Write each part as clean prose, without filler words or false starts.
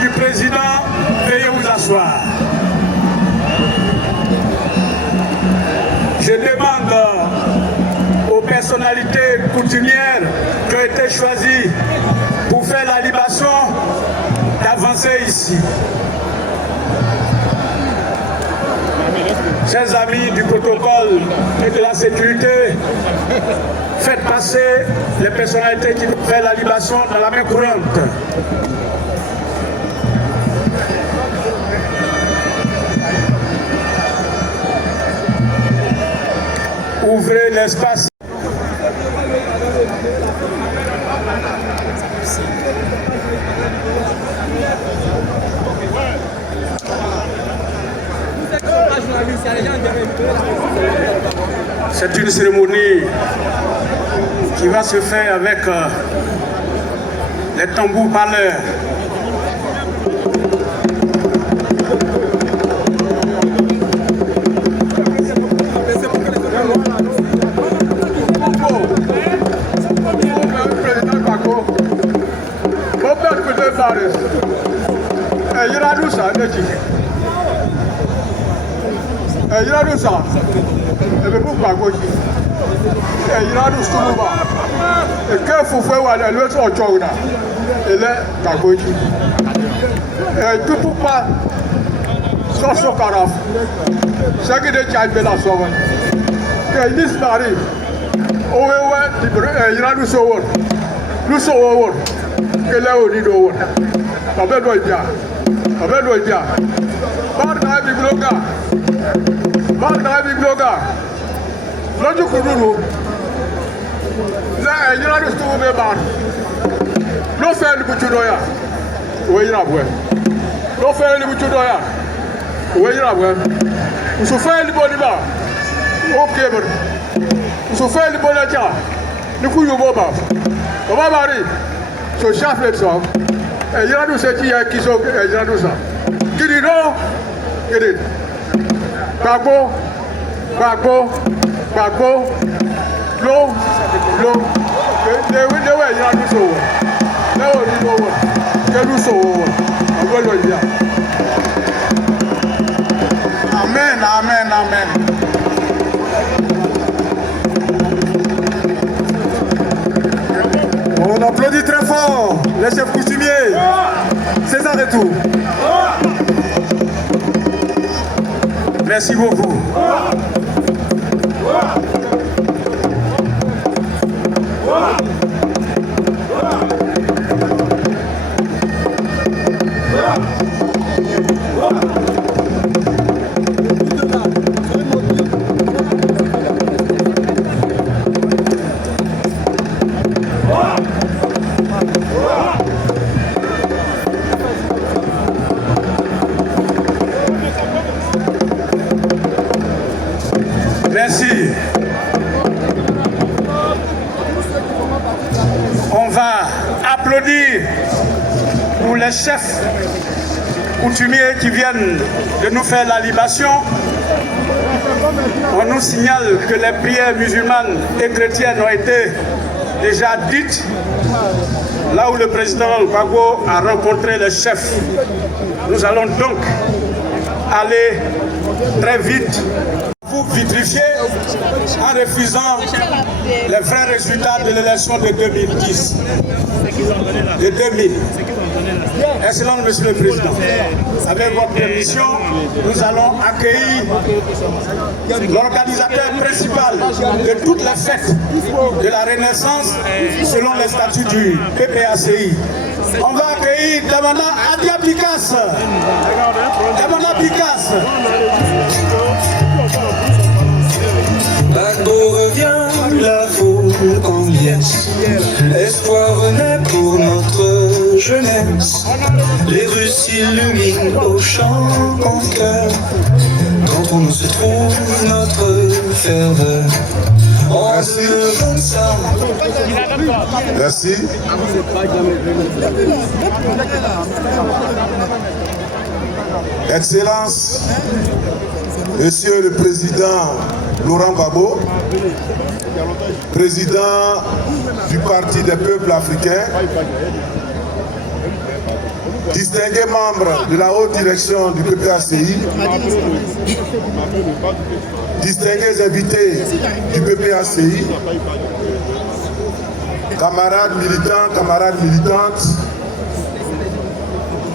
Du président, veuillez vous asseoir. Je demande aux personnalités coutumières qui ont été choisies pour faire la libation d'avancer ici. Chers amis du protocole et de la sécurité, faites passer les personnalités qui vont faire la libation dans la main courante. Ouvrez l'espace. C'est une cérémonie qui va se faire avec les tambours parleurs. Amen, amen, amen. On applaudit très fort les chefs coutumiers. César et tout. Merci beaucoup. Merci. On va applaudir pour les chefs coutumiers qui viennent de nous faire la libation. On nous signale que les prières musulmanes et chrétiennes ont été déjà dites, là où le président Gbagbo a rencontré les chefs. Nous allons donc aller très vite. Vous vitrifier en refusant les vrais résultats de l'élection de 2010. De 2000. Excellent, Monsieur le Président. Avec votre permission, nous allons accueillir l'organisateur principal de toutes les fêtes de la Renaissance selon les statuts du PPACI. On va accueillir Damana Adia Picasse. Damana Picasse. Gbagbo revient, la foule en liesse. L'espoir renaît pour notre jeunesse. Les rues s'illuminent au chant en chœur. Quand on se trouve notre ferveur. Merci. Merci. Excellence, Monsieur le Président Laurent Gbagbo, Président du Parti des peuples africains, distingués membres de la haute direction du PPACI, distingués invités du PPACI, camarades militants, camarades militantes,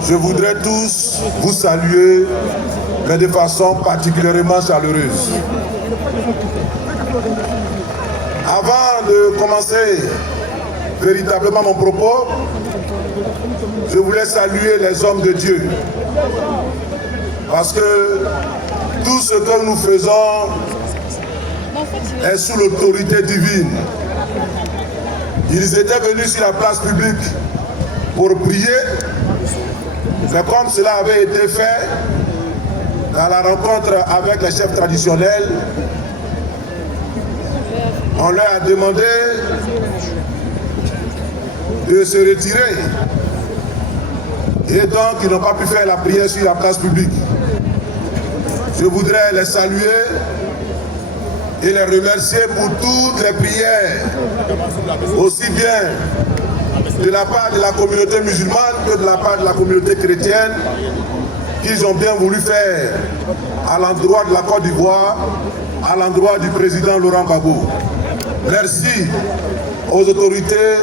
je voudrais tous vous saluer, mais de façon particulièrement chaleureuse. Avant de commencer véritablement mon propos, je voulais saluer les hommes de Dieu. Parce que tout ce que nous faisons est sous l'autorité divine. Ils étaient venus sur la place publique pour prier, mais comme cela avait été fait dans la rencontre avec les chefs traditionnels, on leur a demandé de se retirer. Et donc, ils n'ont pas pu faire la prière sur la place publique. Je voudrais les saluer et les remercier pour toutes les prières, aussi bien de la part de la communauté musulmane que de la part de la communauté chrétienne, qu'ils ont bien voulu faire à l'endroit de la Côte d'Ivoire, à l'endroit du président Laurent Gbagbo. Merci aux autorités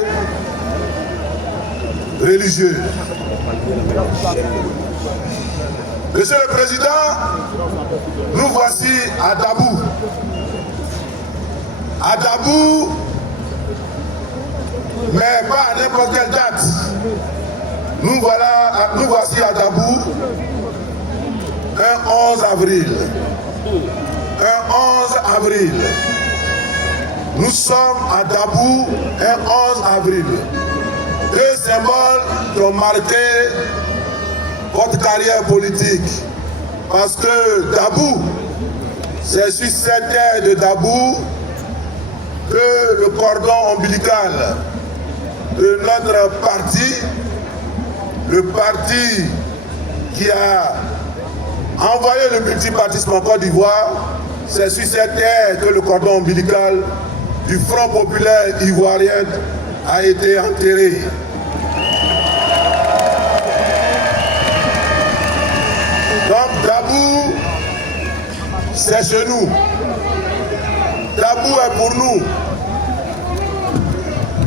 religieuses. Monsieur le Président, nous voici à Dabou. À Dabou, mais pas à n'importe quelle date. Nous voici à Dabou un 11 avril. Un 11 avril. Nous sommes à Dabou un 11 avril. Deux symboles qui ont marqué votre carrière politique. Parce que Dabou, c'est sur cette terre de Dabou que le cordon ombilical de notre parti, le parti qui a envoyé le multipartisme en Côte d'Ivoire, c'est sur cette terre que le cordon ombilical du Front populaire ivoirien a été enterré. Donc Dabou, c'est chez nous. Dabou est pour nous.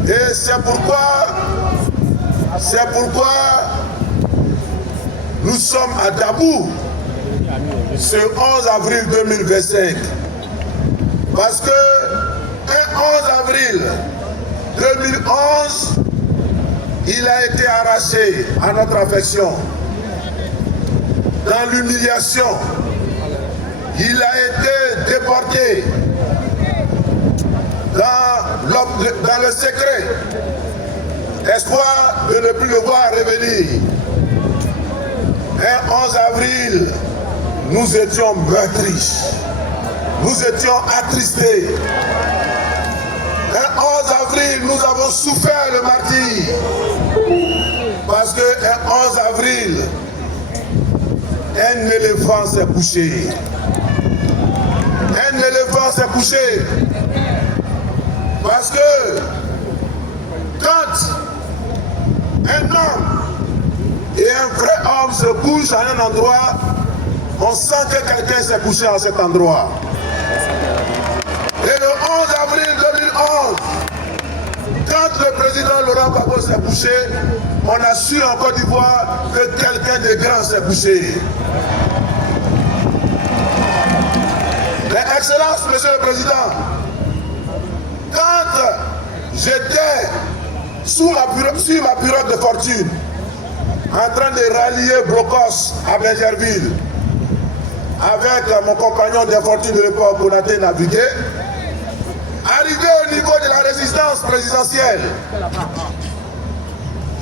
Et c'est pourquoi nous sommes à Dabou ce 11 avril 2025. Parce que un 11 avril 2011, il a été arraché à notre affection. Dans l'humiliation, il a été déporté dans le secret, espoir de ne plus le voir revenir. Un 11 avril, nous étions meurtris, nous étions attristés. Un 11 avril, nous avons souffert le martyre. Parce qu'un 11 avril, un éléphant s'est couché. Un éléphant s'est couché. Parce que quand un homme et un vrai homme se couchent à un endroit, on sent que quelqu'un s'est couché à cet endroit. Et le 11 avril 2011, quand le président Laurent Gbagbo s'est couché, on a su en Côte d'Ivoire que quelqu'un de grand s'est couché. Mais Excellence, Monsieur le Président, quand j'étais sur ma pirogue de fortune, en train de rallier Blocos à Bergerville, avec mon compagnon d'infortune de l'époque, Konaté Navigué, arrivé au niveau de la résistance présidentielle,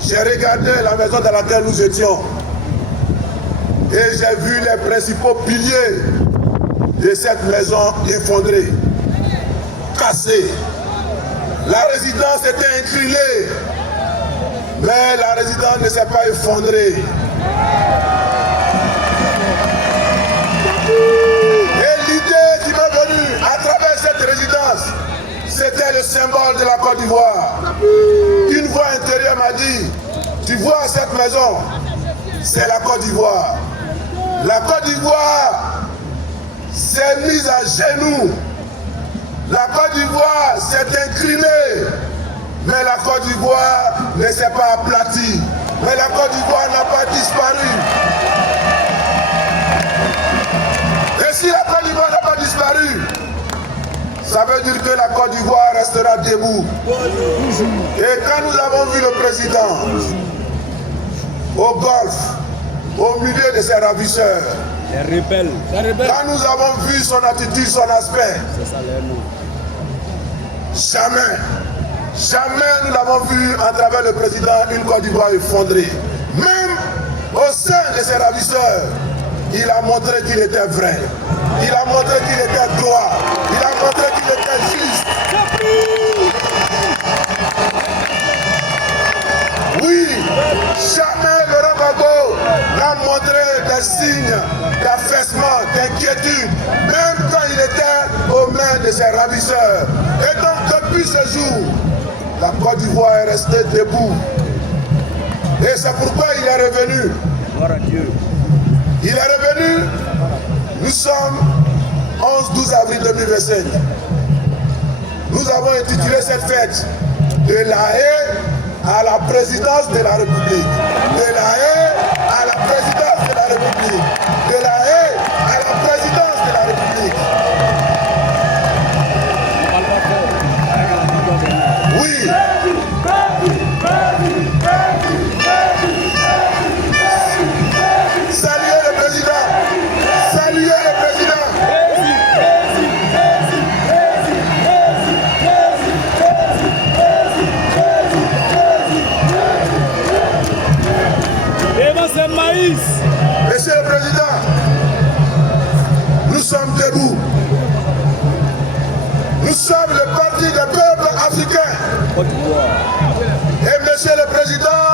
j'ai regardé la maison dans laquelle nous étions et j'ai vu les principaux piliers de cette maison effondrés. 4 cassé. La résidence était inclinée, mais la résidence ne s'est pas effondrée. Et l'idée qui m'est venue à travers cette résidence, c'était le symbole de la Côte d'Ivoire. Une voix intérieure m'a dit, tu vois cette maison, c'est la Côte d'Ivoire. La Côte d'Ivoire s'est mise à genoux. La Côte d'Ivoire s'est inclinée. Mais la Côte d'Ivoire ne s'est pas aplatie. Mais la Côte d'Ivoire n'a pas disparu. Et si la Côte d'Ivoire n'a pas disparu, ça veut dire que la Côte d'Ivoire restera debout. Et quand nous avons vu le président au golf, au milieu de ses ravisseurs, les rebelles. Quand nous avons vu son attitude, son aspect, jamais nous n'avons vu à travers le président une Côte d'Ivoire effondrée. Même au sein de ses ravisseurs, il a montré qu'il était vrai. Il a montré qu'il était droit. Il a montré qu'il était juste. Oui, jamais Laurent Gbagbo n'a montré des signes d'affaissement, d'inquiétude, même quand il était aux mains de ses ravisseurs. Et donc depuis ce jour, la Côte d'Ivoire est restée debout. Et c'est pourquoi il est revenu. Gloire à Dieu. Il est revenu. Nous sommes 11-12 avril 2025. Nous avons intitulé cette fête de La Haye à la présidence de la République. De La Haye à la présidence de la République. De La Haye à la présidence de la République. Oui. Saluez le président. Saluez le président. Monsieur le Président, nous sommes debout. Nous sommes le parti des peuples africains. Et Monsieur le Président,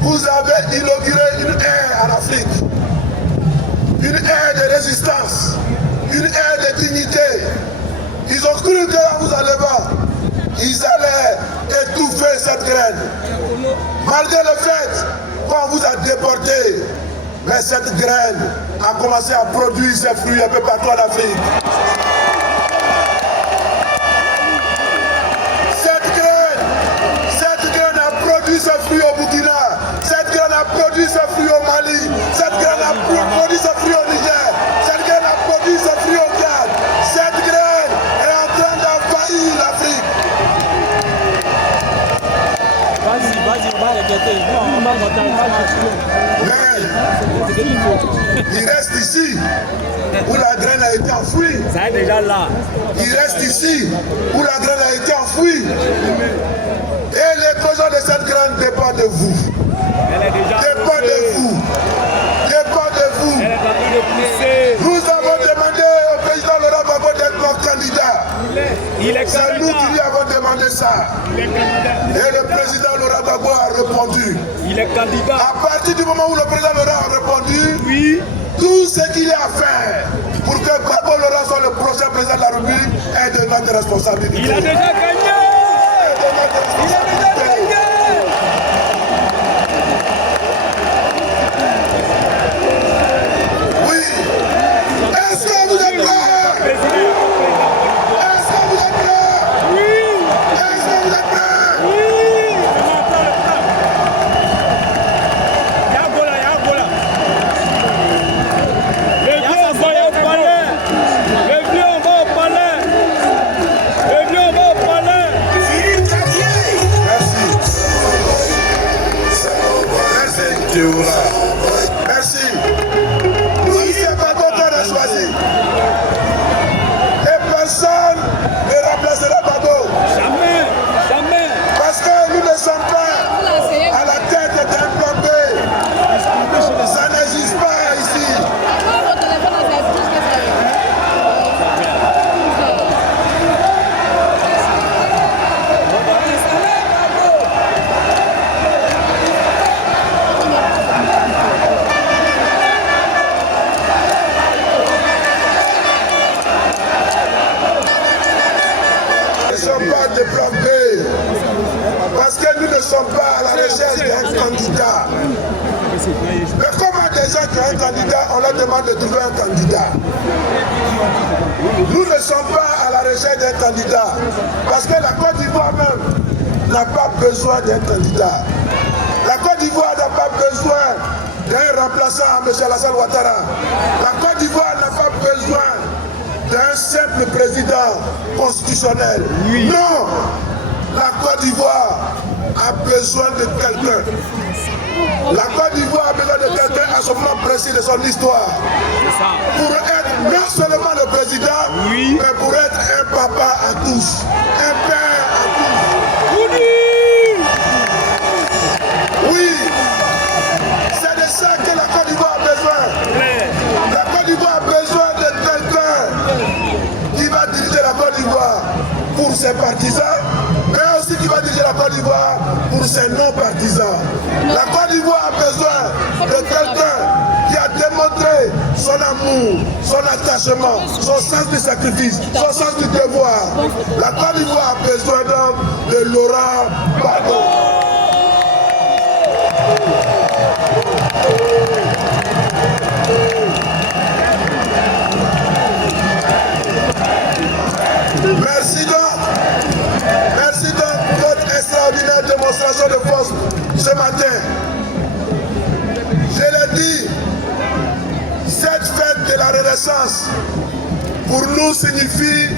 vous avez inauguré une ère en Afrique. Une ère de résistance. Une ère de dignité. Ils ont cru qu'en vous enlevant, ils allaient étouffer cette graine. Malgré le fait qu'on vous a déporté, mais cette graine a commencé à produire ses fruits un peu partout en Afrique. Cette graine a produit ses fruits au Burkina, cette graine a produit ses fruits au Mali, cette graine a produit ses fruits au Niger, cette graine a produit ses fruits au Tchad. Cette graine est en train d'envahir l'Afrique. Il reste ici où la graine a été enfouie. Ça est déjà là. Il reste ici où la graine a été enfouie. Et l'éclosion de cette graine dépend de vous. Elle est déjà Dépend de vous. Dépend de vous. Elle est en train de pousser. Nous avons demandé au président Laurent Gbagbo d'être notre candidat. Il est C'est nous candidat. qui lui avons demandé ça. Il est candidat. Et le président Laurent Gbagbo a répondu. Il est candidat. À partir du moment où le président Laurent a répondu, Oui. tout ce qu'il y a à faire pour que Gbagbo Laurent soit le prochain président de la République est de notre responsabilité. Il a déjà gagné. Est de notre Il a déjà responsabilité. gagné. Oui. Est-ce que vous êtes prêts? Est-ce que vous êtes prêts? Oui. Est-ce que vous êtes prêts? Oui. Yagola, Yagola. Les vieux, on va au palais. Les vieux, on va au palais. Les vieux, on va au palais. Merci. ne sommes pas des plans B. Parce que nous ne sommes pas à la recherche d'un candidat. Mais comment des gens qui ont un candidat, on leur demande de trouver un candidat? Nous ne sommes pas à la recherche d'un candidat. Parce que la Côte d'Ivoire même n'a pas besoin d'un candidat. La Côte d'Ivoire n'a pas besoin d'un remplaçant à M. Alassane Ouattara. La Côte d'Ivoire n'a pas besoin d'un simple président constitutionnel. Oui. Non! La Côte d'Ivoire a besoin de quelqu'un. La Côte d'Ivoire a besoin de quelqu'un à ce moment précis de son histoire. Pour être non seulement le président, oui, mais pour être un papa à tous, un père à tous. Oui, c'est de ça que la Côte d'Ivoire a besoin. La Côte d'Ivoire a besoin de quelqu'un qui va diriger la Côte d'Ivoire pour ses partisans, mais aussi qui va diriger la Côte d'Ivoire pour ses non-partisans. La Côte d'Ivoire a besoin de quelqu'un qui a démontré son amour, son attachement, son sens du sacrifice, son sens du devoir. La Côte d'Ivoire a besoin donc de Laurent Gbagbo. Merci donc pour votre extraordinaire démonstration de force ce matin. Je l'ai dit, cette fête de la Renaissance pour nous signifie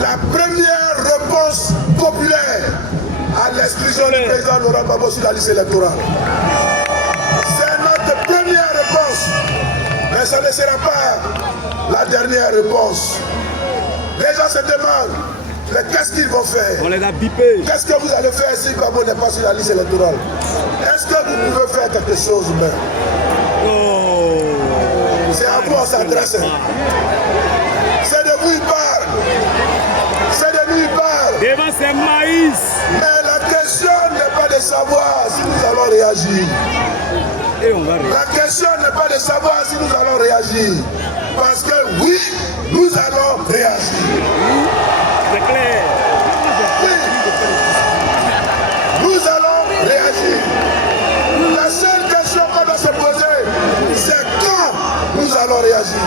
la première réponse populaire à l'exclusion du président Laurent Gbagbo sur la liste électorale. C'est notre première réponse, mais ça ne sera pas la dernière réponse. Les gens se demandent, mais qu'est-ce qu'ils vont faire? On les a bipés. Qu'est-ce que vous allez faire si Gbagbo n'est pas sur la liste électorale? Est-ce que vous pouvez faire quelque chose même? Oh. C'est à vous on s'adresse. C'est de vous il parle. C'est de nous il parle. Devant c'est maïs. Mais la question n'est pas de savoir si nous allons réagir. Et on va réagir. La question n'est pas de savoir si nous allons réagir. Parce que oui, nous allons réagir. C'est clair. Oui, nous allons réagir. La seule question qu'on doit se poser, c'est quand nous allons réagir.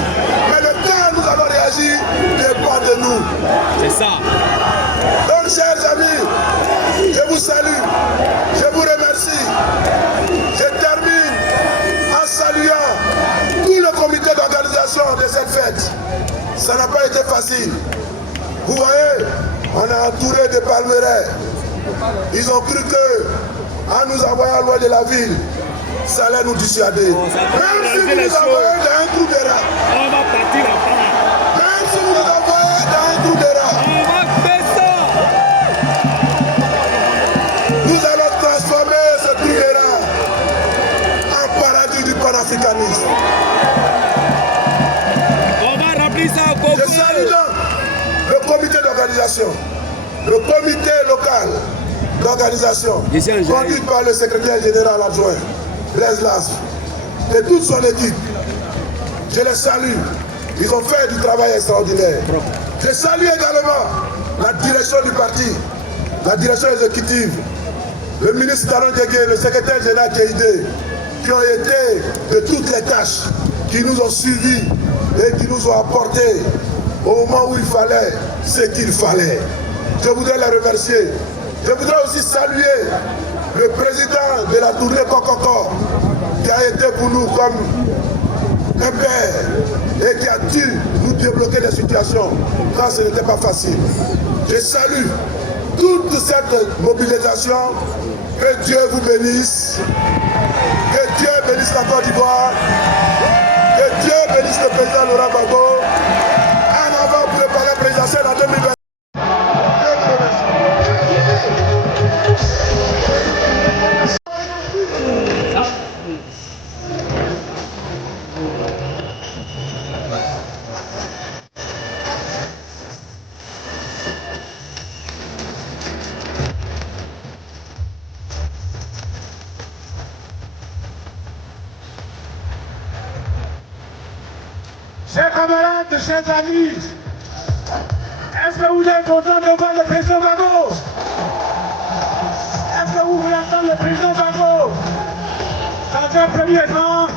Mais le quand nous allons réagir dépend de nous. C'est ça. Donc, chers amis, je vous salue, je vous remercie. Je termine en saluant tout le comité d'organisation de cette fête. Ça n'a pas été facile. Vous voyez, on a entouré des palmeraies. Ils ont cru que, en nous envoyant loin de la ville, ça allait nous dissuader. Même si vous nous envoyez dans un trou de rat. On va partir en part. Même si vous nous envoyez dans un trou de rat. On va faire ça. Nous allons transformer ce trou de rat en paradis du panafricanisme. On va remplir ça au Congo. Je salue donc le comité d'organisation, le comité local d'organisation, conduit par le secrétaire général adjoint, Blaise Lastre, et toute son équipe. Je les salue. Ils ont fait du travail extraordinaire. Je salue également la direction du parti, la direction exécutive, le ministre Taron Diégué, le secrétaire général Kéhidé, qui ont été de toutes les tâches, qui nous ont suivis et qui nous ont apporté au moment où il fallait ce qu'il fallait. Je voudrais les remercier. Je voudrais aussi saluer le président de la tournée Kokoko, qui a été pour nous comme un père et qui a dû nous débloquer les situations quand ce n'était pas facile. Je salue toute cette mobilisation. Que Dieu vous bénisse. Que Dieu bénisse la Côte d'Ivoire. Que Dieu bénisse le président Laurent Gbagbo. En avant pour le palais présidentiel en 2020. Chers camarades, chers amis, est-ce que vous êtes contents de voir le président Dans un premier temps,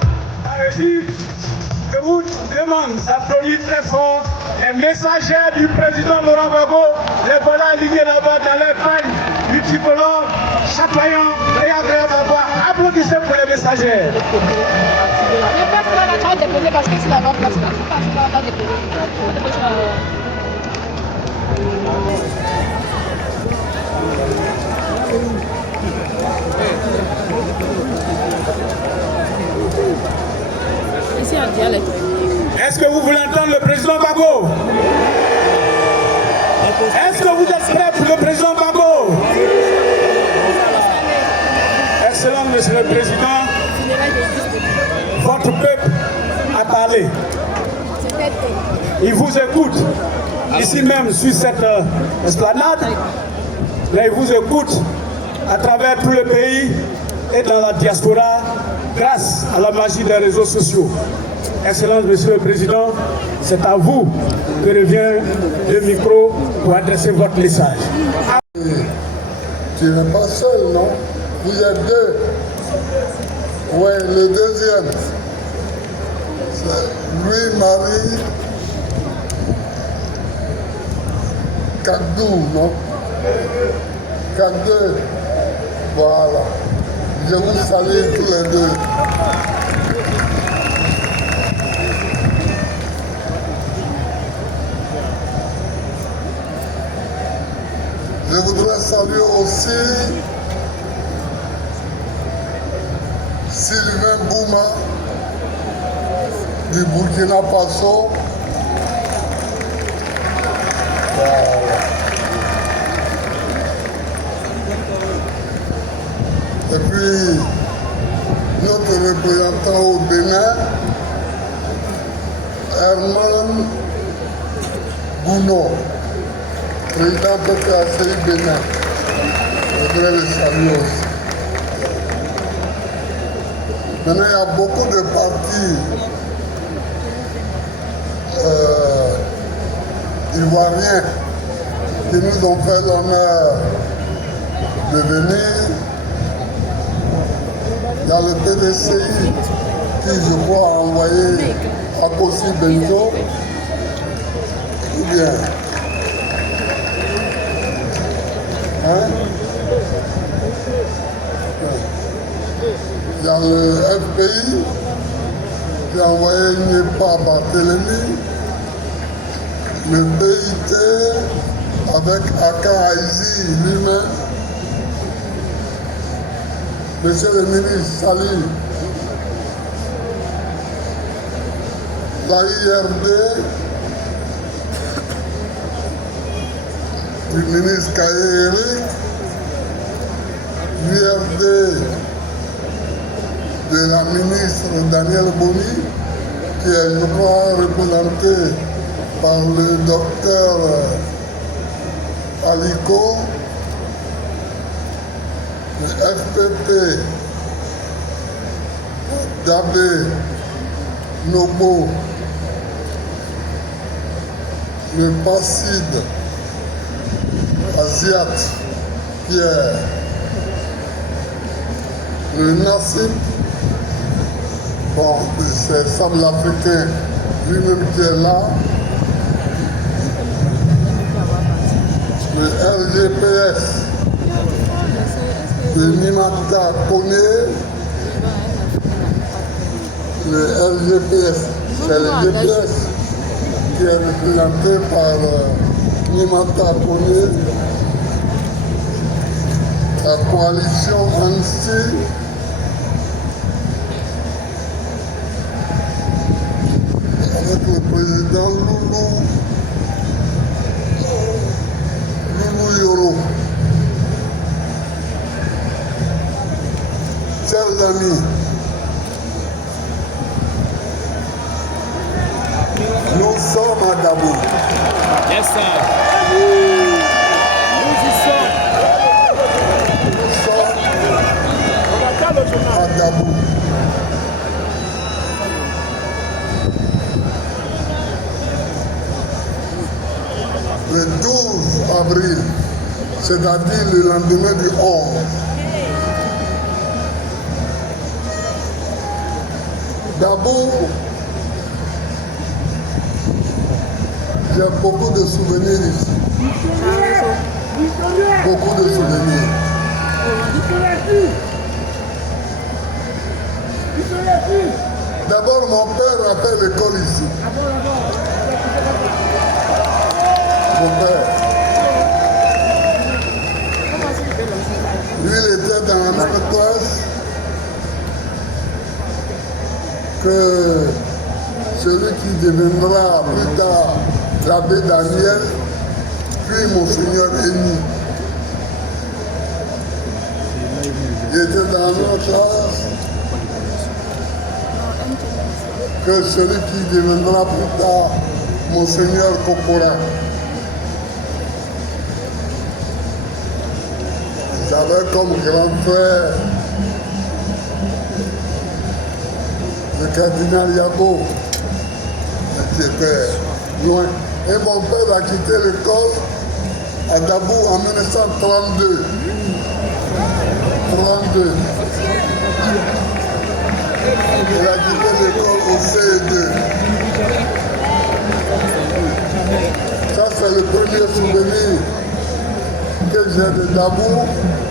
je vous demande d'applaudir très fort les messagères du président Laurent Gbagbo, les voilà alignés là-bas dans les pannes du tricolore, chatoyant et agréable à voir. Applaudissez pour les messagères. Je ne peux pas la carte déposée parce que c'est la bonne place. Je ne peux pas la carte déposée. Ici, on dirait. Est-ce que vous voulez entendre le président Gbagbo? Est-ce que vous êtes prêts pour le président Gbagbo? Excellent, monsieur le président. Votre peuple a parlé. Il vous écoute. Ici même, sur cette esplanade, là, il vous écoute à travers tout le pays et dans la diaspora grâce à la magie des réseaux sociaux. Excellence, monsieur le président, c'est à vous que revient le micro pour adresser votre message. Tu n'es pas seul, non? Vous êtes deux. Oui, le deuxième. Louis-Marie Kadou, non? Kadou. Voilà. Je vous salue tous les deux. Je voudrais saluer aussi Sylvain Bouma du Burkina Faso. Voilà. Et puis notre représentant au Bénin, Herman Gounod, président de PACI Bénin. Je voudrais le saluer aussi. Maintenant, il y a beaucoup de partis ivoiriens qui nous ont fait l'honneur de venir. Il y a le PDCI qui, je crois, a envoyé Akossi Benzo. Ou bien. Hein? Il y a le FPI qui a envoyé Nyepa Barthélemy, le BIT avec Aka Aizi lui-même. Monsieur le ministre, salut. La IRD du ministre Kaye Eric, l'IRD de la ministre Danielle Boni, qui est, je crois, représentée par le docteur Aliko, le FPP d'Abbé Nobo, le PACID Asiat Pierre, le NACIP, bon, c'est Sam l'Africain lui-même qui est là, le RGPS de Nimata Kone, le RGPS, c'est le GPS qui est représenté par Nimata Kone, la coalition ANSI, avec le président Loulou Yoro. Chers amis, nous sommes à Dabo. Yes, sir. Nous y sommes. Nous sommes à Dabo. Le 12 avril, c'est-à-dire le lendemain du 11, D'abord, j'ai beaucoup de souvenirs ici. Beaucoup de souvenirs. D'abord, mon père a fait l'école ici. Mon père. Lui, il était dans la même classe que celui qui deviendra plus tard l'abbé Daniel, puis Monseigneur Eni. Il était dans la même classe que celui qui deviendra plus tard Monseigneur Kokora. J'avais comme grand frère le cardinal Yago, qui était loin. Et mon père a quitté l'école à Dabou en 1932. 32. Il a quitté l'école au CE2. Ça, c'est le premier souvenir que j'ai de Dabou,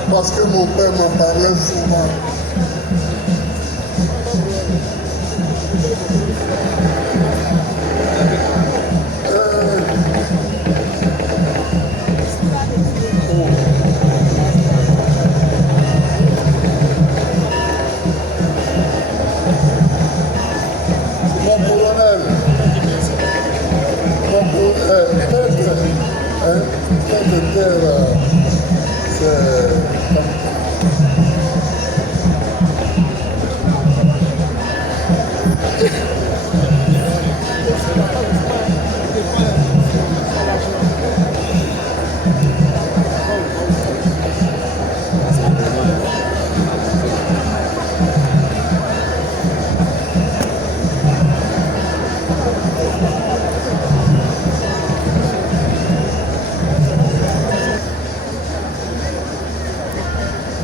parce que mon père m'en parlait souvent.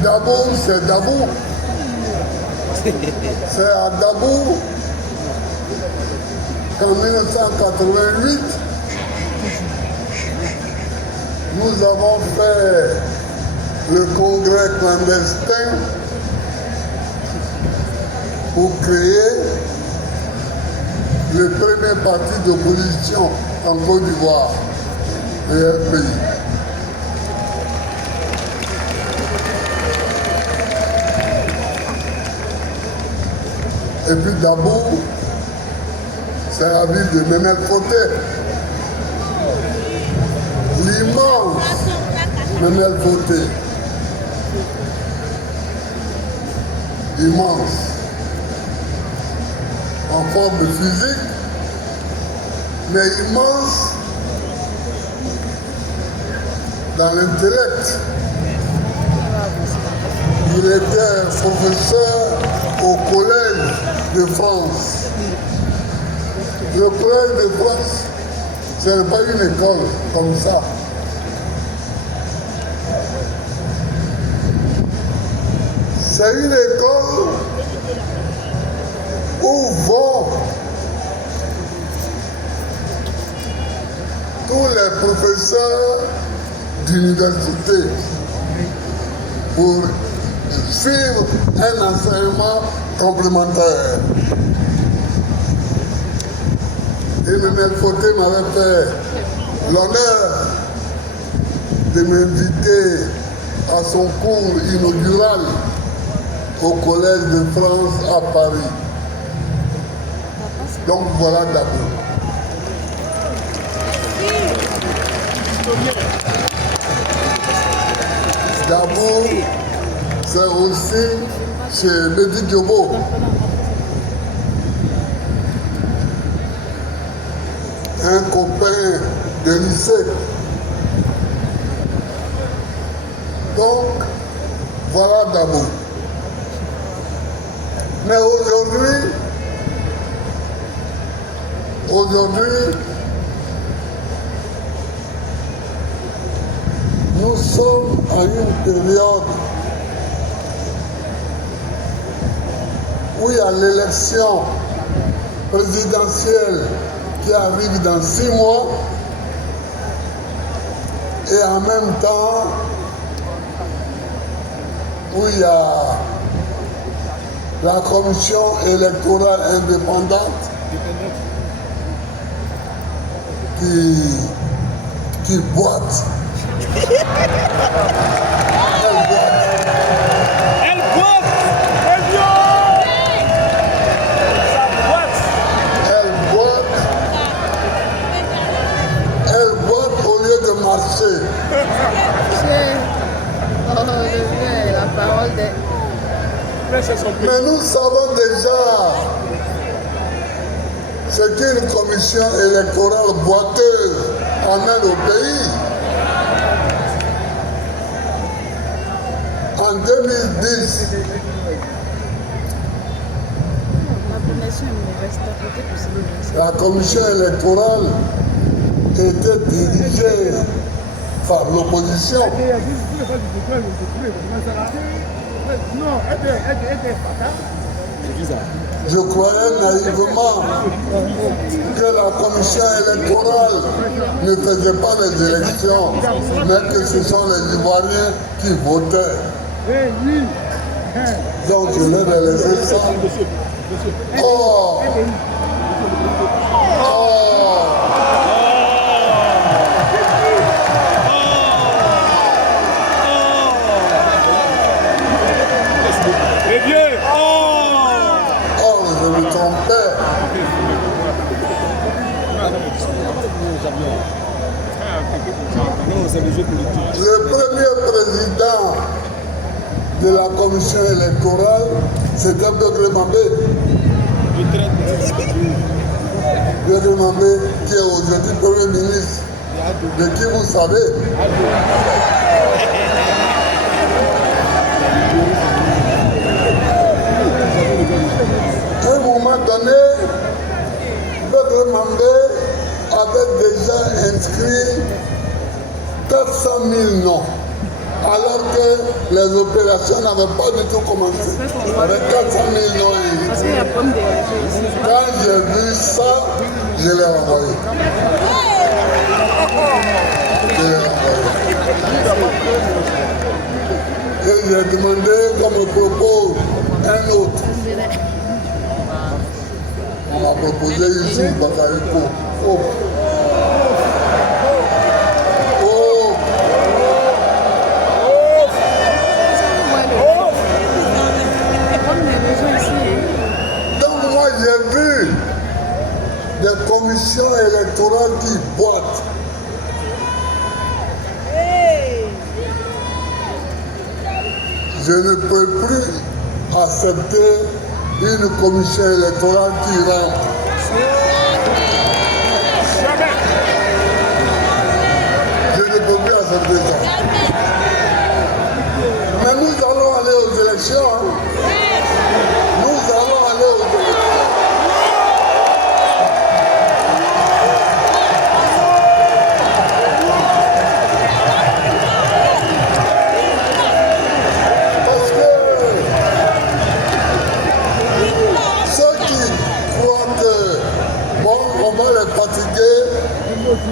Dabou, c'est Dabou. C'est à Dabou qu'en 1988, nous avons fait le congrès clandestin pour créer le premier parti d'opposition en Côte d'Ivoire, le RPI. Et puis Dabou, c'est la ville de Memel Foté. L'immense Memel Foté. Immense. En forme physique, mais immense dans l'intellect. Il était professeur au Collège de France. Le Collège de France, ce n'est pas une école comme ça. C'est une école où vont tous les professeurs d'université pour suivre un enseignement complémentaire. Et Memel Foté m'avait fait l'honneur de m'inviter à son cours inaugural au Collège de France à Paris. Donc voilà Dabou. Dabou, c'est aussi chez Mehdi Diobo. Un copain de lycée. Donc, voilà Dabou. Mais aujourd'hui, nous sommes à une période où il y a l'élection présidentielle qui arrive dans 6 mois et en même temps où il y a la commission électorale indépendante qui boite. Elle boite. Elle boite au lieu de marcher. La parole de... Mais nous savons déjà ce qu'une commission électorale boiteuse amène au pays. En 2010, la commission électorale était dirigée par l'opposition. Je croyais naïvement que la commission électorale ne faisait pas les élections, mais que ce sont les Ivoiriens qui votaient. Donc je leur ai laissé ça. Je me trompais. Le premier président de la commission électorale, c'était Begré Mambé. Begré Mambé, qui est aujourd'hui Premier ministre, de qui vous savez. À un moment donné, Begré Mambé avait déjà inscrit 400 000 noms, alors que les opérations n'avaient pas du tout commencé. Avec 400 000 noms. Quand j'ai vu ça, je l'ai envoyé. Et j'ai demandé qu'on me propose un autre. On m'a proposé ici Bakariko. Donc moi j'ai vu des commissions électorales qui boitent. Je ne peux plus accepter une commission électorale qui rentre. Je ne peux plus accepter ça. Mais nous allons aller aux élections. Nous allons aller aux élections.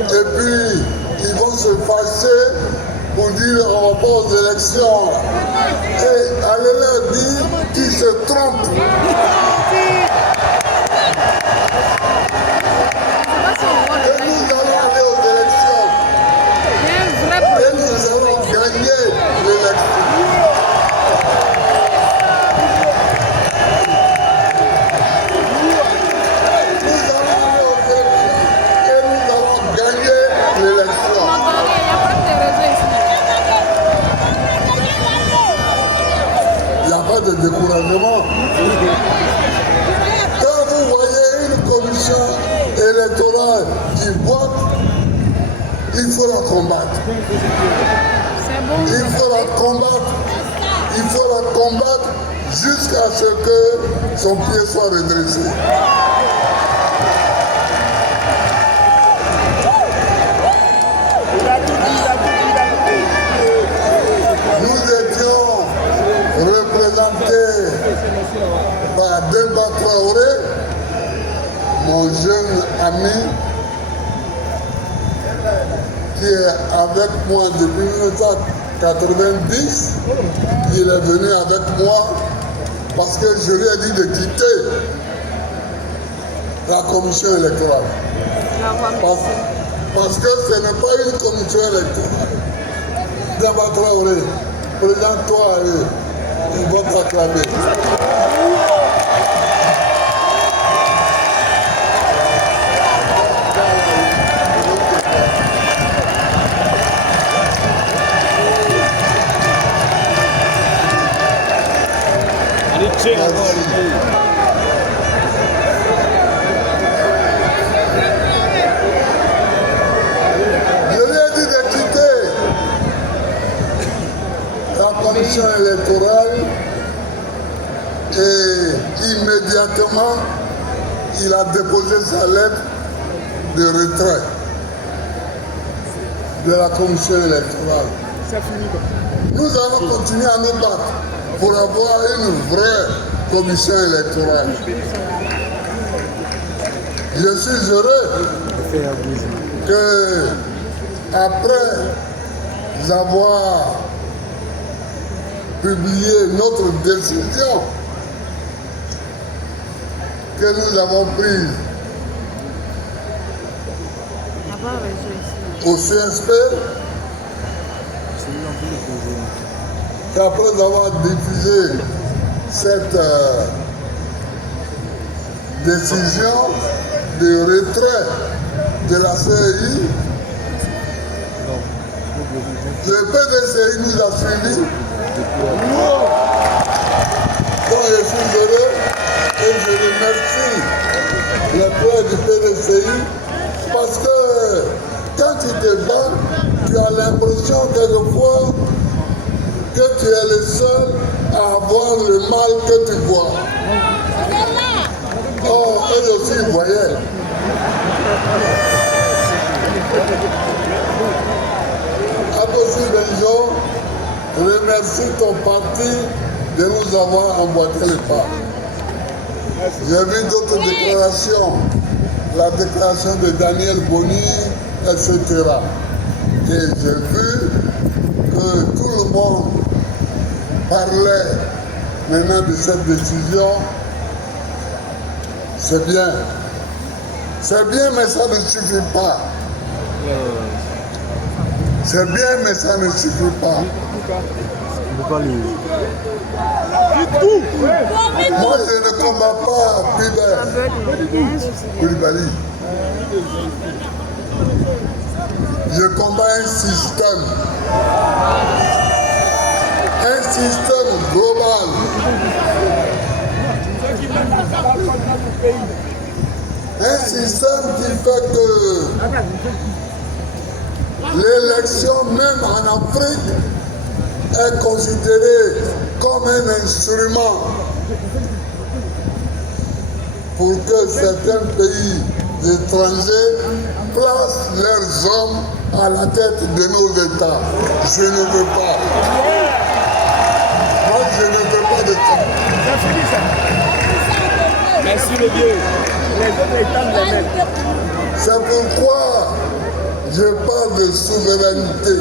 Et puis, ils vont se fâcher pour dire on va pas aux élections. Et allez leur dire qu'ils se trompent. Et nous allons aller aux élections. Et nous allons gagner l'élection. De découragement. Quand vous voyez une commission électorale qui boite, il faut la combattre. Il faut la combattre. Il faut la combattre jusqu'à ce que son pied soit redressé. Nous étions représenté par Demba Traoré, ami qui est avec moi depuis 1990. Il est venu avec moi parce que je lui ai dit de quitter la commission électorale. Parce que ce n'est pas une commission électorale. Daba Traoré, présente-toi à eux. Ils vont t'acclamer. Je lui ai dit de quitter la commission électorale et immédiatement il a déposé sa lettre de retrait de la commission électorale. Nous allons continuer à nous battre pour avoir une vraie commission électorale. Je suis heureux que, après avoir publié notre décision que nous avons prise au CSP, qu'après avoir diffusé cette décision de retrait de la CEI, le PDCI nous a suivis. Donc je suis heureux et je remercie le père du PDCI parce que quand tu te bats, tu as l'impression quelquefois que tu es le seul à avoir le mal que tu vois. Oh, eux aussi ils voyaient. Akosi Benjo remercie ton parti de nous avoir emboîté le pas. J'ai vu d'autres déclarations, la déclaration de Daniel Boni, etc. Et j'ai vu que tout le monde parlait maintenant de cette décision. C'est bien. C'est bien, mais ça ne suffit pas. C'est bien, mais ça ne suffit pas. Moi, je ne combats pas Koulibaly. Je combats un système. Un système global. Un système qui fait que l'élection, même en Afrique, est considérée comme un instrument pour que certains pays étrangers placent leurs hommes à la tête de nos États. Je ne veux pas. Moi, je ne veux pas de ça. Merci le Dieu. Les autres États me les mettent. C'est pourquoi je parle de souveraineté.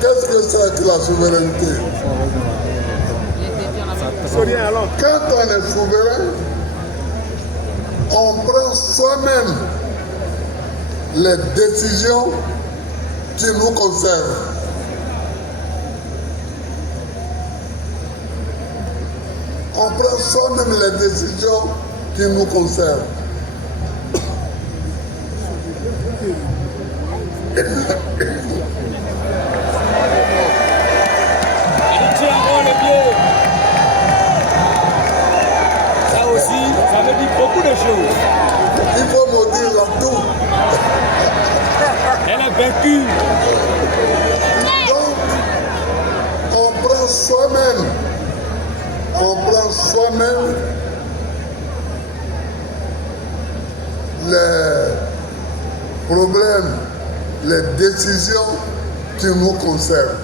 Qu'est-ce que c'est que la souveraineté? Quand on est souverain, on prend soi-même les décisions qui nous concernent. On prend soi-même les décisions qui nous concernent. Ça aussi, ça veut dire beaucoup de choses. Il faut me dire là tout. Elle est vaincue. Donc, on prend soi-même les problèmes, les décisions qui nous concernent.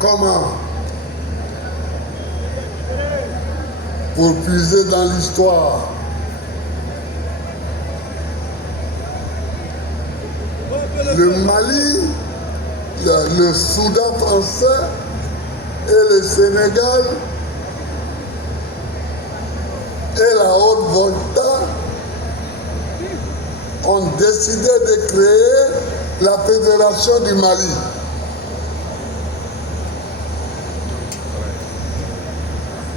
Comment? pour puiser dans l'histoire. Le Mali, le Soudan français et le Sénégal et la Haute-Volta ont décidé de créer la Fédération du Mali.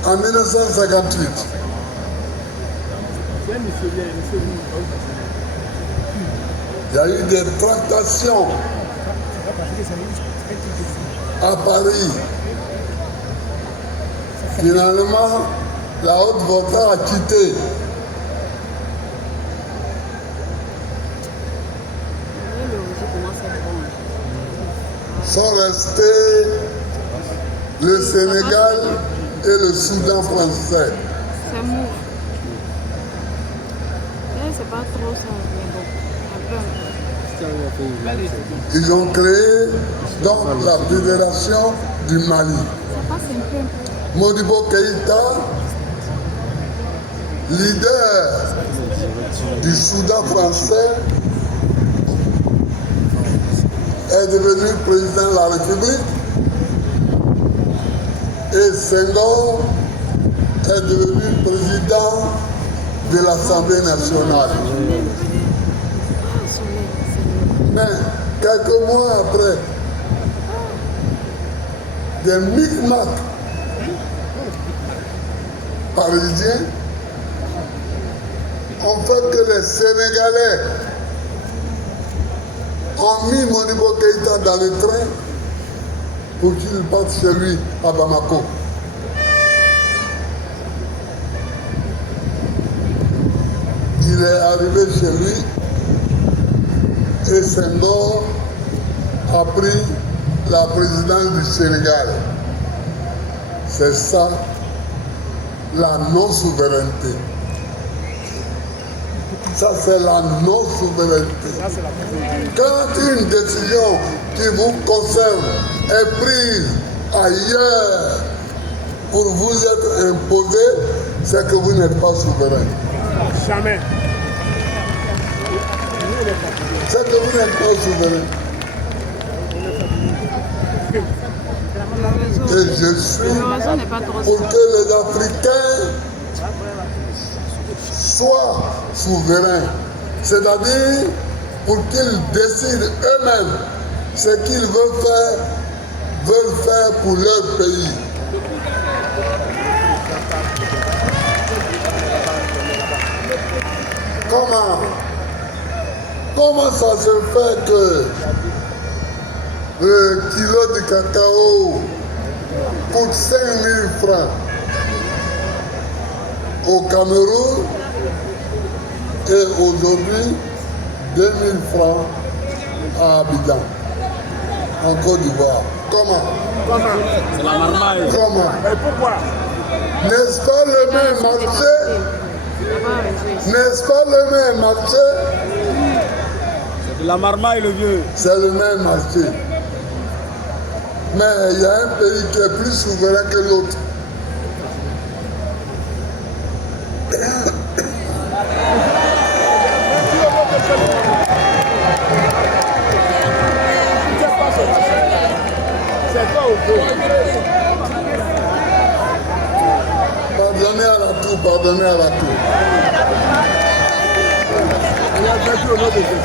En 1958. Il y a eu des tractations à Paris. Finalement, la Haute-Volta a quitté. Sont restés le Sénégal et le Soudan français. C'est mou. C'est pas trop ça, mais bon, un peu. Ils ont créé donc la Fédération du Mali. Ça passe un peu. Modibo Keïta, leader du Soudan français, est devenu président de la République et Senghor est devenu président de l'Assemblée nationale. Mais quelques mois après, des micmacs parisiens ont fait que les Sénégalais ont mis Modibo Keïta dans le train pour qu'il parte chez lui à Bamako. Il est arrivé chez lui et Senghor a pris la présidence du Sénégal. C'est ça la non-souveraineté. Ça, c'est la non-souveraineté. Quand une décision qui vous concerne est prise ailleurs pour vous être imposée, c'est que vous n'êtes pas souverain. Jamais. C'est que vous n'êtes pas souverain. Et je suis pour que les Africains soient souverains. C'est-à-dire pour qu'ils décident eux-mêmes ce qu'ils veulent faire pour leur pays. Comment ça se fait que le kilo de cacao coûte 5 000 francs au Cameroun et aujourd'hui 2 000 francs à Abidjan, en Côte d'Ivoire? Comment? C'est la marmaille. Comment? Mais pourquoi? N'est-ce pas le même marché? N'est-ce pas le même marché? C'est de la marmaille, le vieux. C'est le même marché. Mais il y a un pays qui est plus souverain que l'autre. C'est quoi au feu? Pardonnez à la tour, pardonnez à la tour.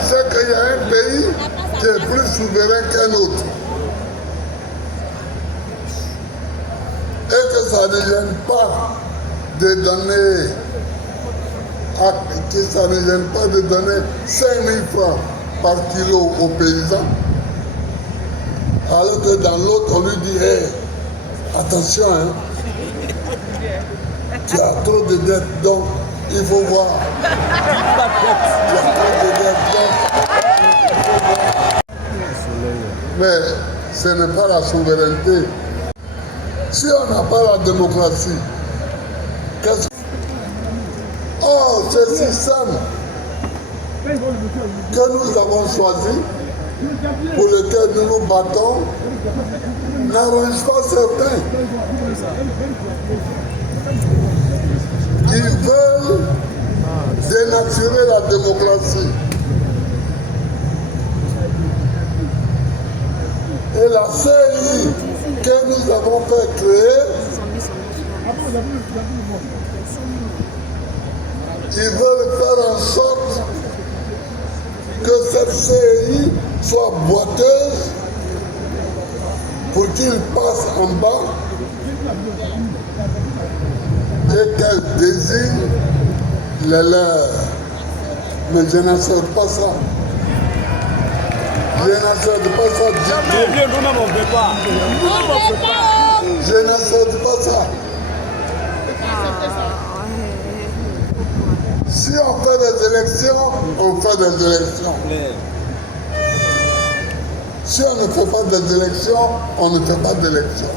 C'est qu'il y a un pays qui est plus souverain qu'un autre. Et que ça ne gêne pas de donner, que ça ne gêne pas de donner 5 000 francs par kilo aux paysans. Alors que dans l'autre, on lui dit, hey, attention, hein, tu as trop de dettes, donc il faut voir. Tu as trop de dettes, donc il faut voir. Mais ce n'est pas la souveraineté. Si on n'a pas la démocratie, qu'est-ce que... Oh, ce système que nous avons choisi, pour lequel nous nous battons, n'arrange pas certains. Ils veulent dénaturer la démocratie. Et la CEI que nous avons fait créer, ils veulent faire en sorte que cette CEI soit boiteuse pour qu'ils passent en bas et qu'elle désigne les leurs. Mais je n'accepte pas ça. Je n'accepte pas ça du tout. Nous-mêmes, on ne veut pas. Je n'accepte pas ça. Si on fait des élections, on fait des élections. Si on ne fait pas des élections, on ne fait pas d'élections.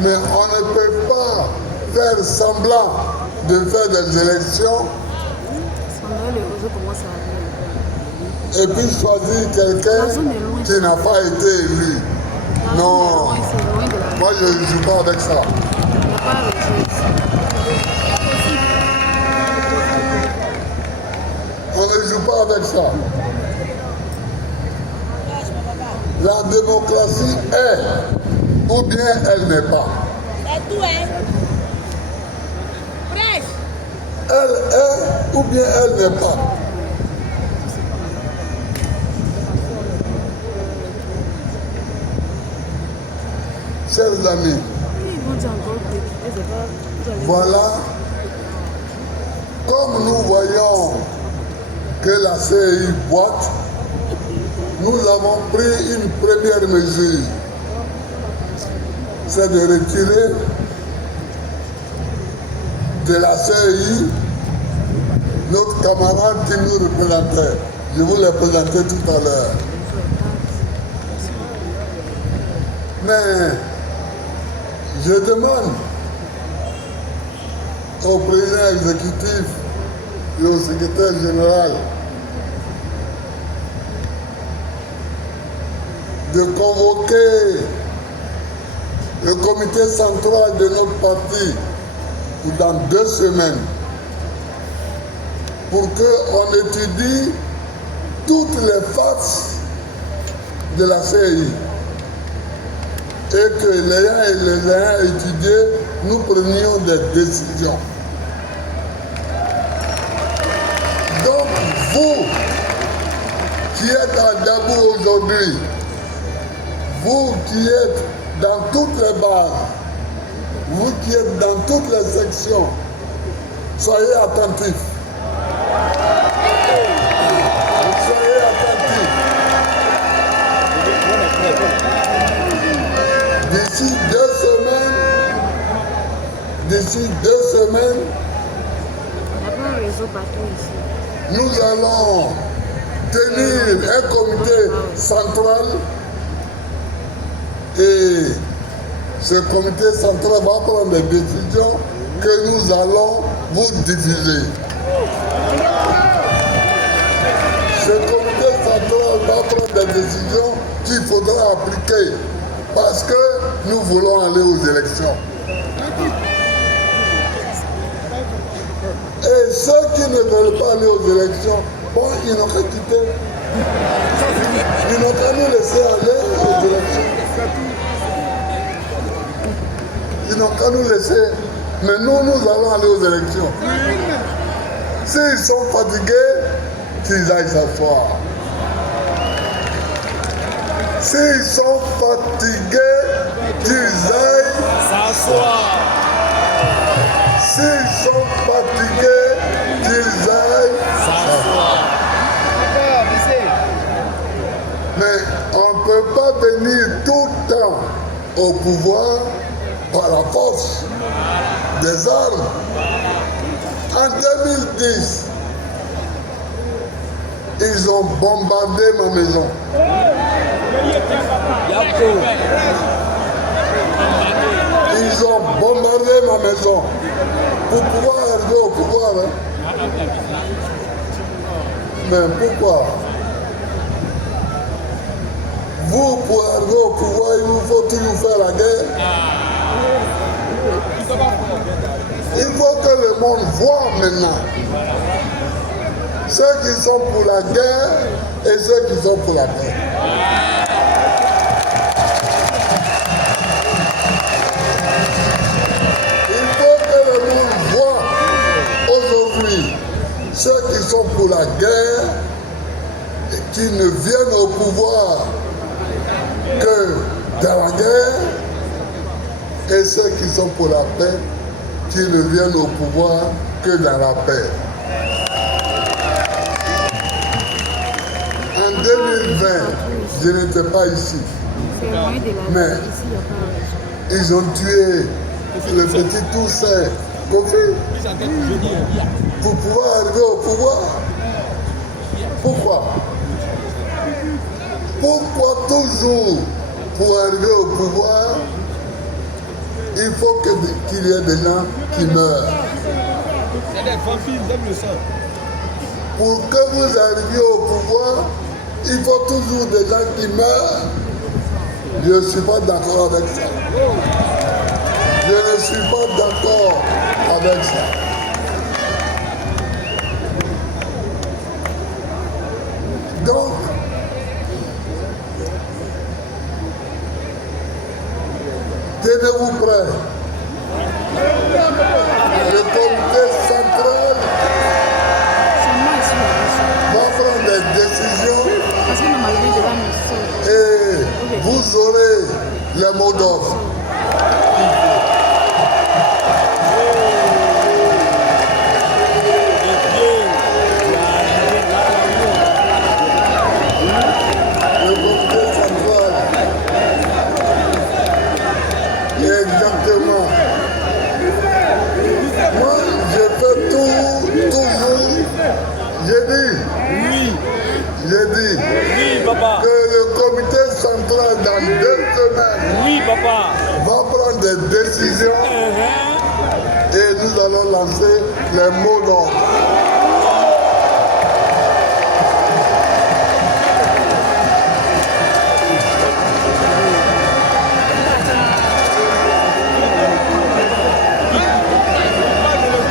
Mais on ne peut pas faire semblant de faire des élections et puis choisir quelqu'un qui n'a pas été élu. Non, moi je ne joue pas avec ça. On ne joue pas avec ça. La démocratie est, ou bien elle n'est pas. Elle est, ou bien elle n'est pas. Chers amis, voilà, comme nous voyons que la CEI boite, nous avons pris une première mesure, c'est de retirer de la CEI notre camarade qui nous représentait. Je vous l'ai présenté tout à l'heure. Mais je demande au président exécutif et au secrétaire général de convoquer le comité central de notre parti dans 2 semaines pour qu'on étudie toutes les faces de la CEI et que les ayant étudiés, nous prenions des décisions. Donc vous qui êtes à Dabou aujourd'hui, vous qui êtes dans toutes les bases, vous qui êtes dans toutes les sections, soyez attentifs. Soyez attentifs. D'ici 2 semaines, nous allons tenir un comité central et ce comité central va prendre des décisions que nous allons vous diffuser. Ce comité central va prendre des décisions qu'il faudra appliquer parce que nous voulons aller aux élections. Et ceux qui ne veulent pas aller aux élections, bon, ils n'ont qu'à quitter. Ils n'ont qu'à nous laisser aller aux élections. Ils n'ont qu'à nous laisser. Mais nous allons aller aux élections. S'ils sont fatigués, qu'ils aillent s'asseoir. S'ils sont fatigués, qu'ils aillent s'asseoir. S'ils sont fatigués, qu'ils aillent s'asseoir. Mais on ne peut pas venir tout le temps au pouvoir par la force des armes. En 2010, ils ont bombardé ma maison. Ils ont bombardé ma maison pour pouvoir arriver au pouvoir. Hein. Mais pourquoi? Vous, pour arriver au pouvoir, il vous faut toujours faire la guerre. Il faut que le monde voit maintenant ceux qui sont pour la guerre et ceux qui sont pour la paix. Il faut que le monde voit aujourd'hui ceux qui sont pour la guerre et qui ne viennent au pouvoir que dans la guerre, et ceux qui sont pour la paix qui ne viennent au pouvoir que dans la paix. En 2020, je n'étais pas ici, mais ils ont tué le petit Toussaint Kofi pour pouvoir arriver au pouvoir. Pourquoi? Pourquoi toujours pour arriver au pouvoir, il faut qu'il y ait des gens qui meurent? C'est des vampires, ils aiment le sang. Pour que vous arriviez au pouvoir, il faut toujours des gens qui meurent. Je ne suis pas d'accord avec ça. Je ne suis pas d'accord avec ça. Donc, tenez-vous prêts. Le comité central va prendre des décisions et vous aurez les mots d'ordre. Le comité central, exactement. Moi, je fais toujours, j'ai dit Papa. que le comité central dans 2 semaines Oui, papa. va prendre des décisions et nous allons lancer les mots d'ordre.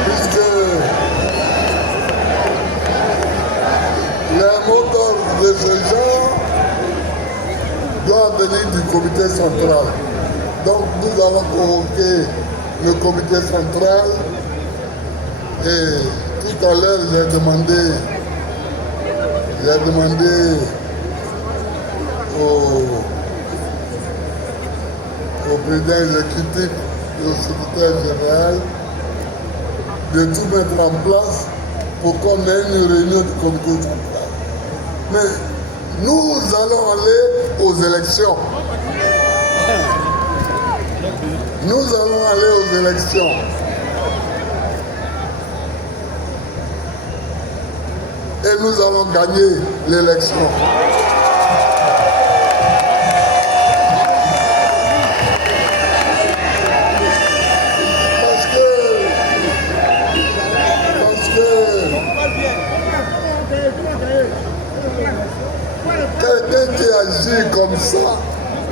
Puisque les mots d'ordre de ce genre doivent venir du comité central. Donc nous allons convoquer le comité central et tout à l'heure j'ai demandé au président exécutif et au secrétaire général de tout mettre en place pour qu'on ait une réunion du comité central. Mais nous allons aller aux élections. Nous allons aller aux élections. Et nous allons gagner l'élection. Parce que quelqu'un qui agit comme ça,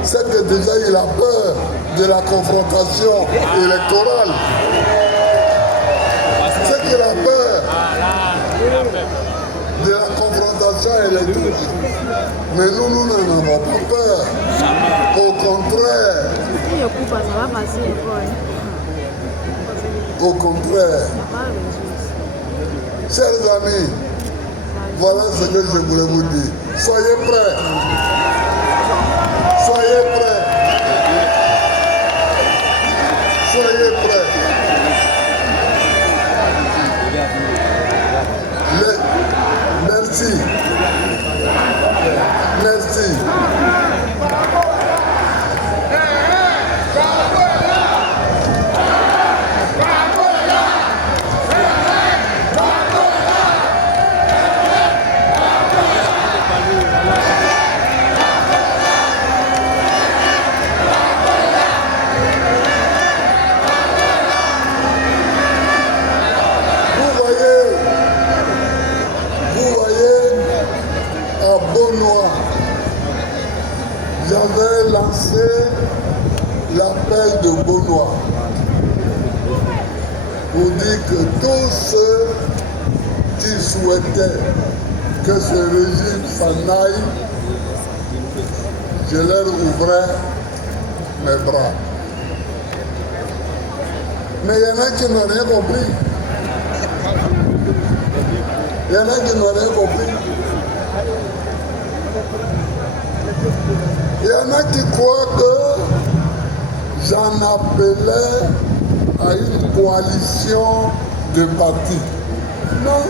c'est que déjà il a peur de la confrontation électorale. C'est qu'il a peur de la confrontation électorale. Mais nous n'en avons pas peur. Au contraire. Au contraire. Chers amis, voilà ce que je voulais vous dire. Soyez prêts. Soyez prêts. Soyez prêts. Merci. Merci. J'avais lancé l'appel de Beaunois. pour dire que tous ceux qui souhaitaient que ce régime s'en aille, je leur ouvrais mes bras. Mais il y en a qui n'ont rien compris. Il y en a qui n'ont rien compris. Il y en a qui croient que j'en appelais à une coalition de partis. Non.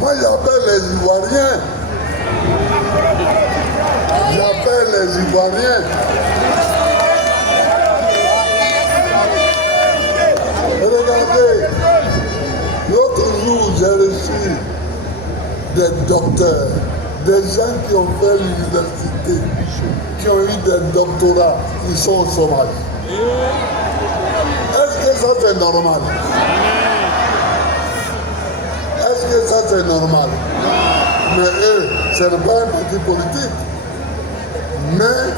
Moi, j'appelle les Ivoiriens. J'appelle les Ivoiriens. Regardez, l'autre jour, j'ai reçu des docteurs, des gens qui ont fait l'université, qui ont eu des doctorats, ils sont au chômage. Est-ce que ça c'est normal? Est-ce que ça c'est normal? Mais eux, ce n'est pas un parti politique. Mais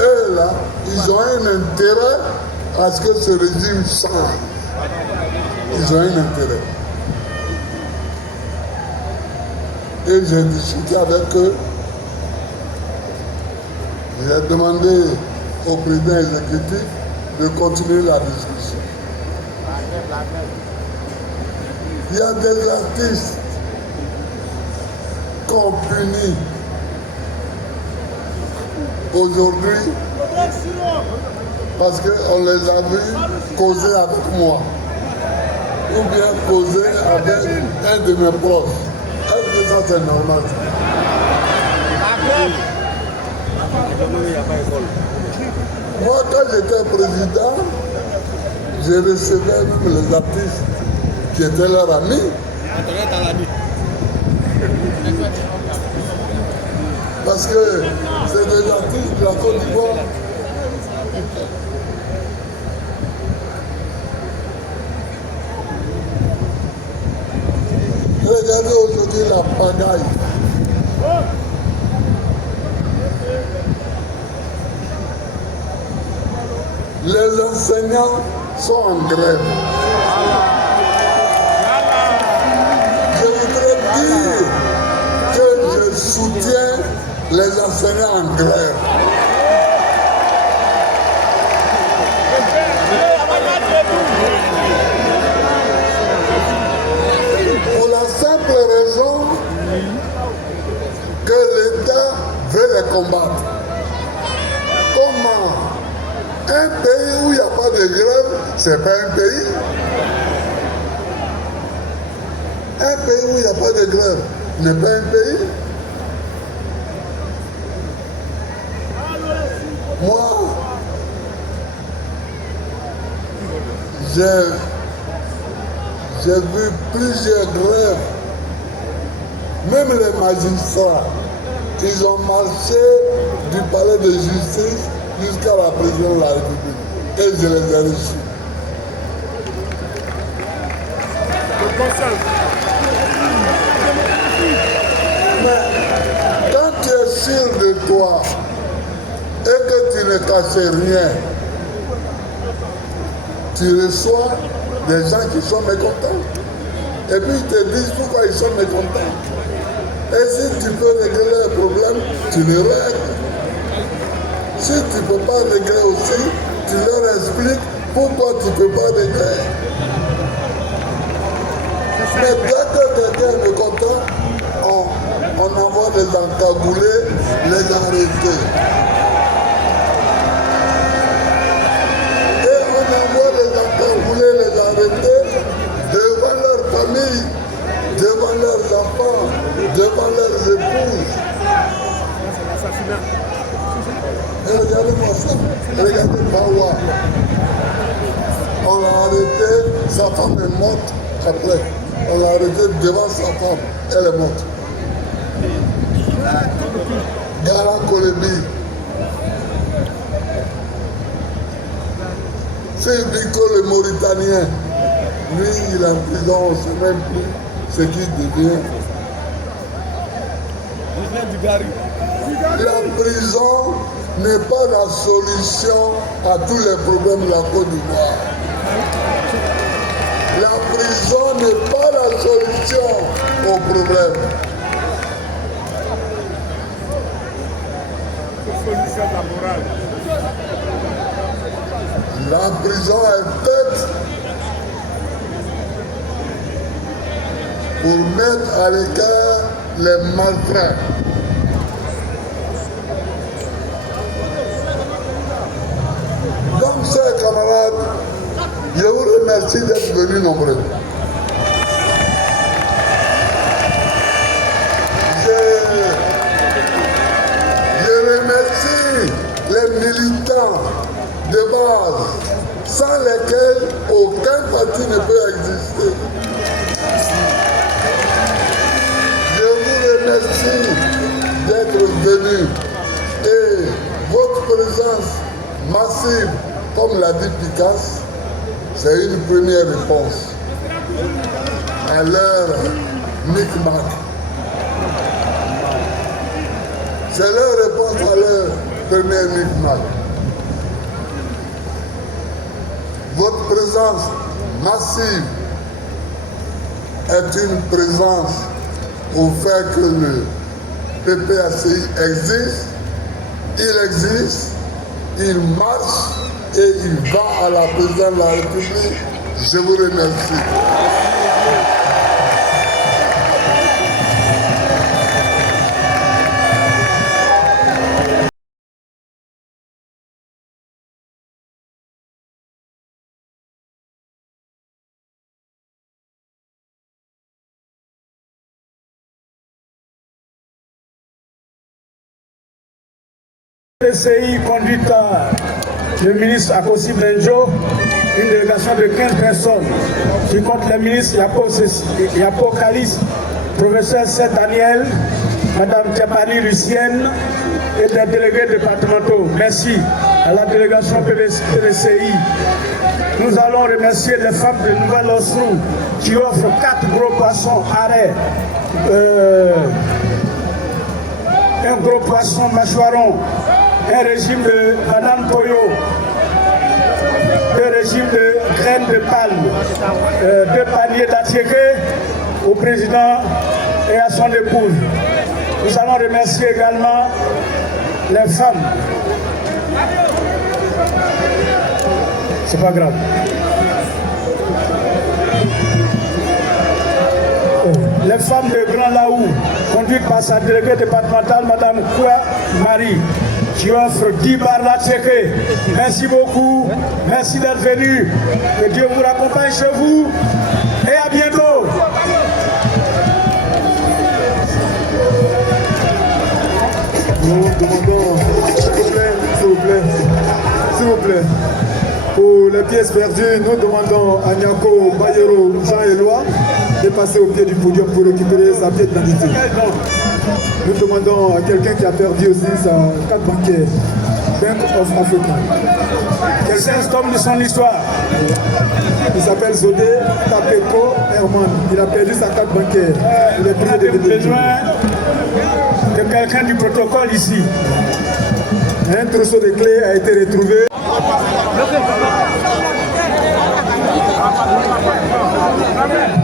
eux là, ils ont un intérêt à ce que ce régime change. Ils ont un intérêt. Et j'ai discuté avec eux. J'ai demandé au président exécutif de continuer la discussion. Il y a des artistes qu'on punit aujourd'hui parce qu'on les a vus causer avec moi ou bien causer avec un de mes proches. Est-ce que ça c'est normal? Moi, quand j'étais président, je recevais même les artistes qui étaient leurs amis. Parce que c'est des artistes de la Côte d'Ivoire. Regardez aujourd'hui la pagaille. Les enseignants sont en grève. Je voudrais dire que je soutiens les enseignants en grève. Pour la simple raison que l'État veut les combattre. Comment un pays où il n'y a pas de grève, c'est pas un pays. Un pays où il n'y a pas de grève n'est pas un pays. Moi, j'ai vu plusieurs grèves. Même les magistrats, ils ont marché du palais de justice jusqu'à la prison de la République. Et je les ai reçus. Mais quand tu es sûr de toi et que tu ne caches rien, tu reçois des gens qui sont mécontents. Et puis ils te disent pourquoi ils sont mécontents. Et si tu peux régler les problèmes, tu les règles. Si tu ne peux pas régler aussi, tu leur expliques pourquoi tu ne peux pas régler. Mais dès que quelqu'un est mécontent, on envoie des encagoulés, les arrêter. Et on envoie des encagoulés, les arrêter devant leur famille, devant leurs enfants, devant leurs épouses. Et regardez-moi ça, regardez Bawa. On l'a arrêté, sa femme est morte après. On l'a arrêté devant sa femme, elle est morte. Gara Kolebi. C'est Biko le Mauritanien. Lui, il est en prison, on ne sait même plus ce qu'il devient. La prison n'est pas la solution à tous les problèmes de la Côte d'Ivoire. La prison n'est pas la solution aux problèmes. La prison est faite pour mettre à l'écart les malfrats. Donc, chers camarades, je vous remercie d'être venus nombreux. Je remercie les militants de base, sans lesquels aucun parti ne peut exister. Je vous remercie d'être venus et votre présence massive, comme l'a dit Picasso, c'est une première réponse à leur micmac. C'est leur réponse à leur première micmac. Votre présence massive est une présence au fait que le PPACI existe, il marche et il va à la présidence de la République. Je vous remercie. Le CI conduite par le ministre Akossi Benjo, une délégation de 15 personnes qui compte le ministre Yapo Kalis, professeur Seth Daniel, Madame Tiapani Lucienne et des délégués départementaux. Merci à la délégation PDCI. Nous allons remercier les femmes de Nouvelle-Osrou qui offrent 4 gros poissons arrêts, un gros poisson mâchoiron, un régime de banane poyo, un régime de graines de palme, 2 paniers d'attiéké au président et à son épouse. Nous allons remercier également les femmes. C'est pas grave. Les femmes de Grand Laou, conduites par sa déléguée départementale, Madame Koua Marie, qui offre 10 bars d'attiéké. Merci beaucoup, merci d'être venus. Que Dieu vous raccompagne chez vous et à bientôt. Nous demandons, s'il vous plaît, pour les pièces perdues, nous demandons à Nyako Bayero Jean-Éloi de passer au pied du podium pour récupérer sa pièce d'identité. Nous demandons à quelqu'un qui a perdu aussi sa carte bancaire, Bank of Africa. C'est un homme de son histoire. Il s'appelle Zodé Tapeko Herman. Il a perdu sa carte bancaire. Il est prié de besoin de quelqu'un du protocole ici. Un trousseau de clés a été retrouvé. Amen.